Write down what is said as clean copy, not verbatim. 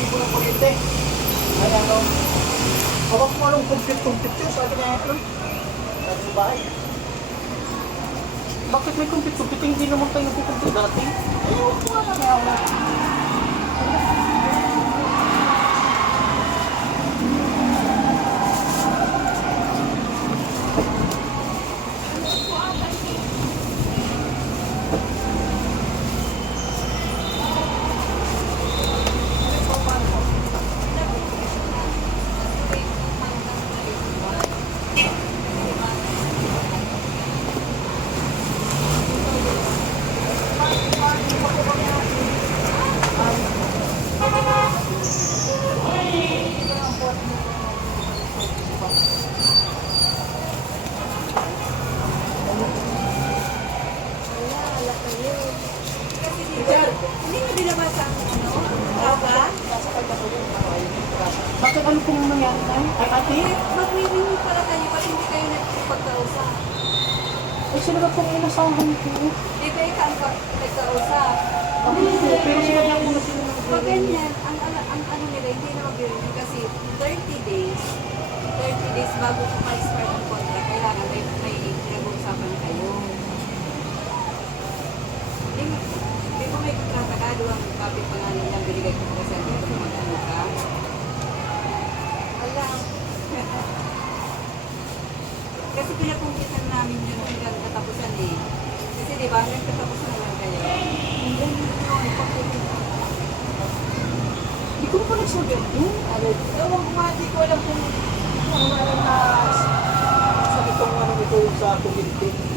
resibo ng kuryente. Ay ano, hawak mo anong complete yun, sabi niya ito. Sabi sa bahay. Bakit may complete? Hindi naman tayo nagkukumplete dati. Eh, huwag mo nga lang ako. Bakit ano pong nangyari tayo? Ay, ate? Mag-review pala kayo kasi hindi kayo nagpagkausap. Ay, sila ba pong inasahan ko? Di ba ikaw ang nagkausap? Ako po, pero sinadyan ko na sila ng Pag ganyan, ang ano nila, hindi na mag-review kasi 30 days bago ma-expire ang contract, kailangan may pinag-uusapan na kayo. Di ba may kontrata ka, doon ang copy pa nga nilang binigay ko kasi kung mag-ano ka? Alam. Kasi pinakumpitan namin yun hanggang katapusan eh. Kasi di ba, hanggang katapusan naman kayo. Hanggang yun, pagkukumpitan. Hindi ko pa nagsabi yun. Ewan ko nga, di ko alam kung Ang meron na sa itong ano nito sa kumintin.